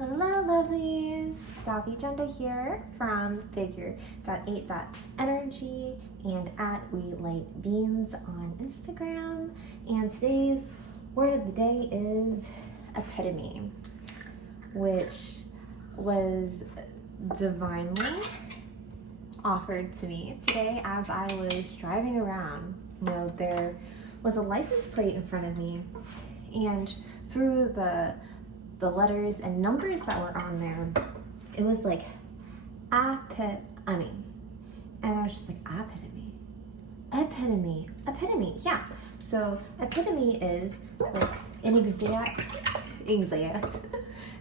Hello lovelies, Davi Jenda here from figure.8.energy and at We Light Beans on Instagram. And today's word of the day is epitome, which was divinely offered to me today as I was driving around. There was a license plate in front of me, and through the letters and numbers that were on there, it was like epitome. And I was just like, epitome, yeah. So epitome is like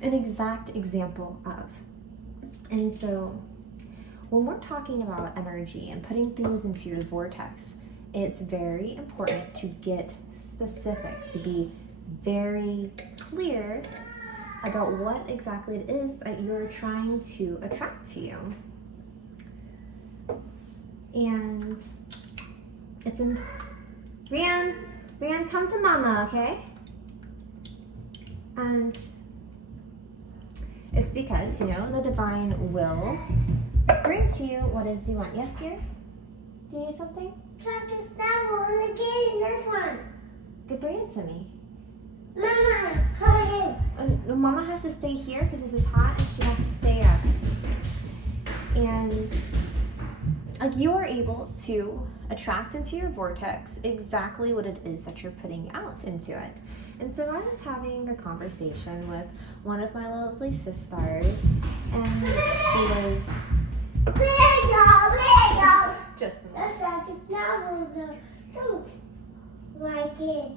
an exact example of. And so when we're talking about energy and putting things into your vortex, it's very important to get specific, to be very clear about what exactly it is that you're trying to attract to you. And it's in Rian, come to mama, okay? And it's because, the divine will bring to you what it is you want. Yes, dear? Do you need something? This one. Good, bring it to me. Mama, hold him. No, Mama has to stay here because this is hot and she has to stay up. And you are able to attract into your vortex exactly what it is that you're putting out into it. And so I was having a conversation with one of my lovely sisters, and she was just a minute. Don't like it.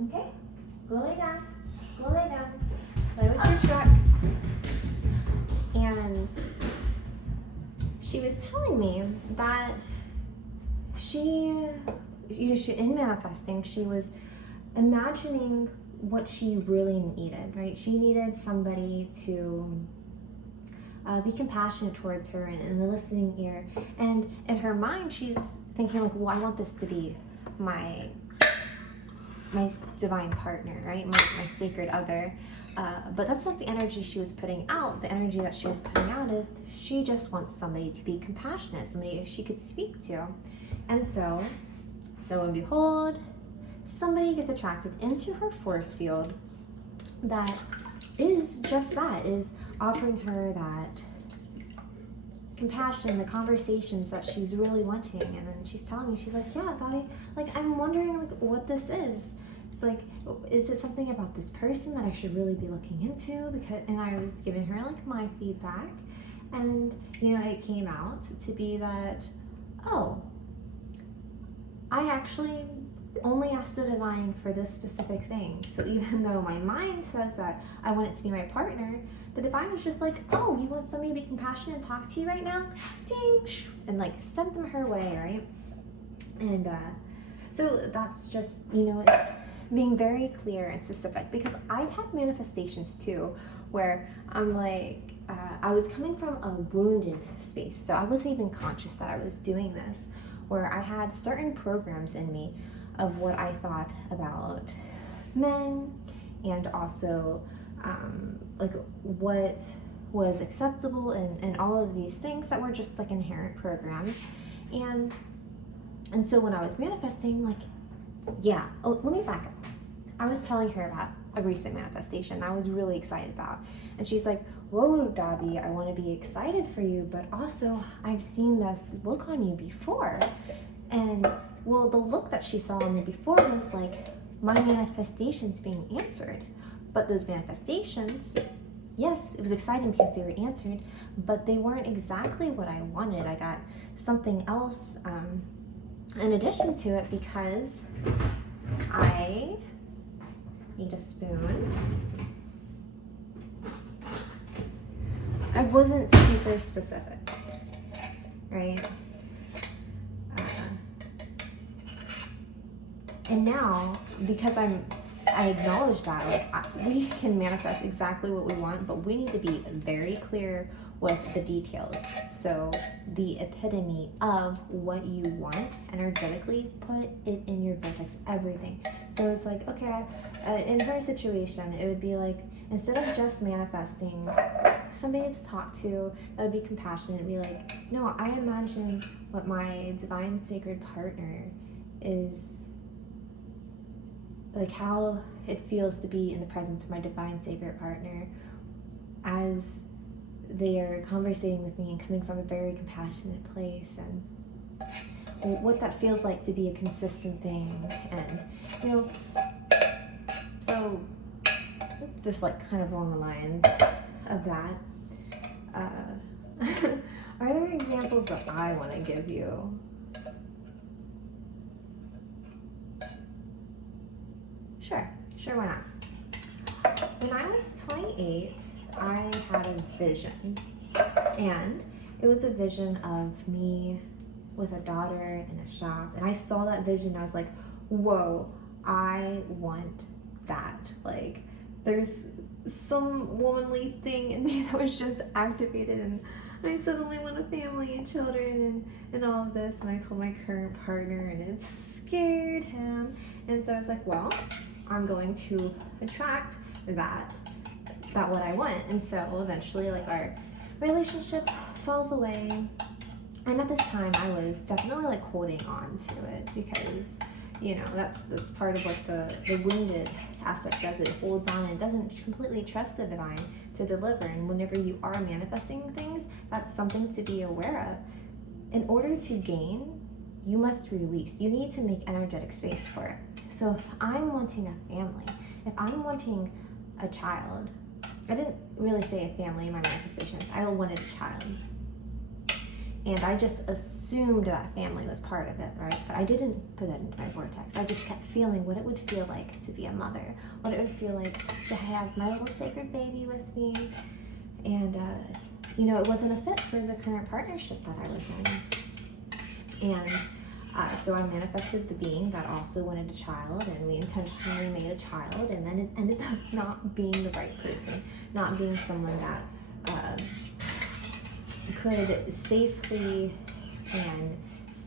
Okay, go lay down. Play with your truck. And she was telling me that she in manifesting, she was imagining what she really needed, right? She needed somebody to be compassionate towards her and the listening ear. And in her mind, she's thinking like, well, I want this to be my divine partner, right? My sacred other. But that's not the energy she was putting out. The energy that she was putting out is she just wants somebody to be compassionate, somebody she could speak to. And so, lo and behold, somebody gets attracted into her force field that is just that, is offering her that compassion, the conversations that she's really wanting. And then she's telling me, she's like, yeah, Daddy, like, I'm wondering like what this is. It's like, is it something about this person that I should really be looking into? And I was giving her like my feedback, and it came out to be that, oh, I actually only asked the divine for this specific thing. So even though my mind says that I want it to be my partner, the divine was just like, oh, you want somebody to be compassionate and talk to you right now? Ding! And like sent them her way, right? And so that's just, it's being very clear and specific, because I've had manifestations too where I'm like, I was coming from a wounded space, so I wasn't even conscious that I was doing this, where I had certain programs in me of what I thought about men, and also like what was acceptable, and all of these things that were just like inherent programs. And so when I was manifesting, like, yeah, oh, let me back up. I was telling her about a recent manifestation I was really excited about. And she's like, whoa, Davi, I want to be excited for you, but also I've seen this look on you before. And well, the look that she saw on me before was like my manifestations being answered. But those manifestations, yes, it was exciting because they were answered, but they weren't exactly what I wanted. I got something else in addition to it, because I need a spoon. I wasn't super specific, right? And now, because I acknowledge that, like, we can manifest exactly what we want, but we need to be very clear with the details. So the epitome of what you want energetically, put it in your vortex, everything. So it's like, okay, in her situation, it would be like, instead of just manifesting somebody to talk to that would be compassionate and be like, no, I imagine what my divine sacred partner is, like how it feels to be in the presence of my divine sacred partner as they are conversating with me and coming from a very compassionate place, and what that feels like to be a consistent thing. And so just like kind of along the lines of that, are there examples that I want to give you? Sure, why not? When I was 28, I had a vision, and it was a vision of me with a daughter in a shop, and I saw that vision, and I was like, whoa, I want that. Like, there's some womanly thing in me that was just activated, and I suddenly want a family and children and all of this. And I told my current partner, and it scared him, and so I was like, well, I'm going to attract that what I want. And so eventually, like, our relationship falls away, and at this time I was definitely like holding on to it, because that's part of what the wounded aspect does. It holds on and doesn't completely trust the divine to deliver. And whenever you are manifesting things, that's something to be aware of. In order to gain, you must release. You need to make energetic space for it. So if I'm wanting a family, if I'm wanting a child, I didn't really say a family in my manifestations. I wanted a child. And I just assumed that family was part of it, right? But I didn't put that into my vortex. I just kept feeling what it would feel like to be a mother, what it would feel like to have my little sacred baby with me. And, it wasn't a fit for the current partnership that I was in. And so I manifested the being that also wanted a child, and we intentionally made a child, and then it ended up not being the right person, not being someone that could safely and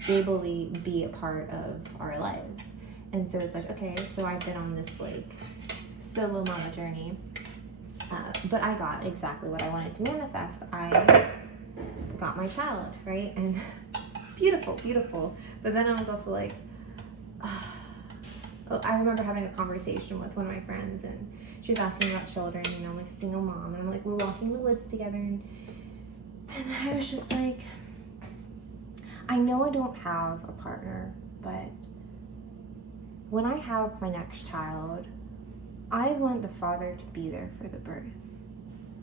stably be a part of our lives. And so it's like, okay, so I've been on this like solo mama journey, but I got exactly what I wanted to manifest. I got my child, right? And beautiful. But then I was also like, I remember having a conversation with one of my friends, and she was asking about children, I'm like a single mom, and I'm like, we're walking in the woods together, and I was just like, I know I don't have a partner, but when I have my next child, I want the father to be there for the birth.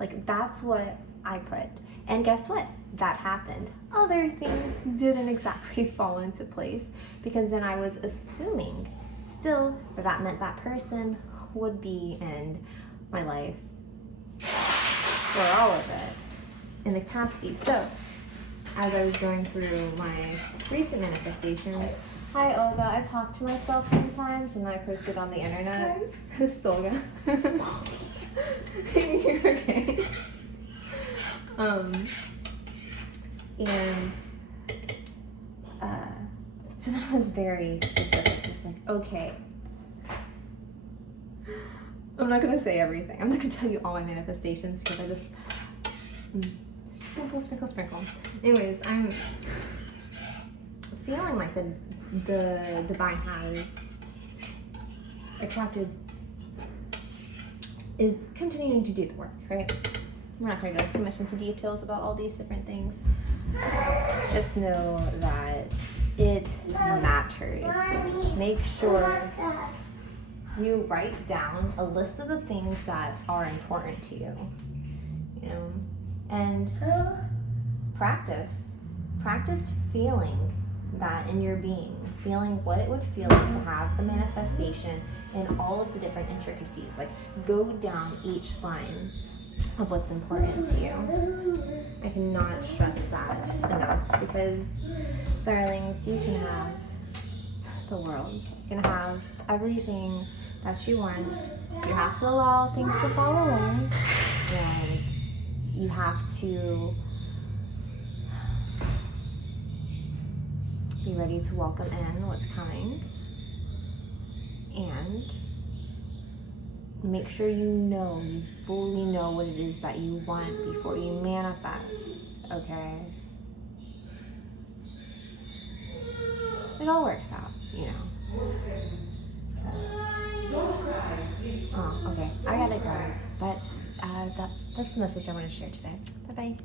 Like, that's what I put. And guess what? That happened. Other things didn't exactly fall into place, because then I was assuming still that meant that person would be in my life for all of it in the capacity. So as I was going through my recent manifestations, hi Olga, I talk to myself sometimes, and I post it on the internet. Solga. You're okay. So that was very specific. It's like, okay, I'm not gonna say everything. I'm not gonna tell you all my manifestations, because I just sprinkle. Anyways, I'm feeling like the divine has is continuing to do the work, right? We're not going to go too much into details about all these different things. Just know that it matters. Make sure you write down a list of the things that are important to you, and practice feeling that in your being, feeling what it would feel like to have the manifestation and all of the different intricacies. Like, go down each line of what's important to you. I cannot stress that enough, because, darlings, you can have the world. You can have everything that you want. You have to allow things to fall away, and you have to be ready to welcome in what's coming, and make sure you fully know what it is that you want before you manifest, okay? It all works out, you know. Don't cry, please. Oh, okay. I gotta go. But that's the message I want to share today. Bye-bye.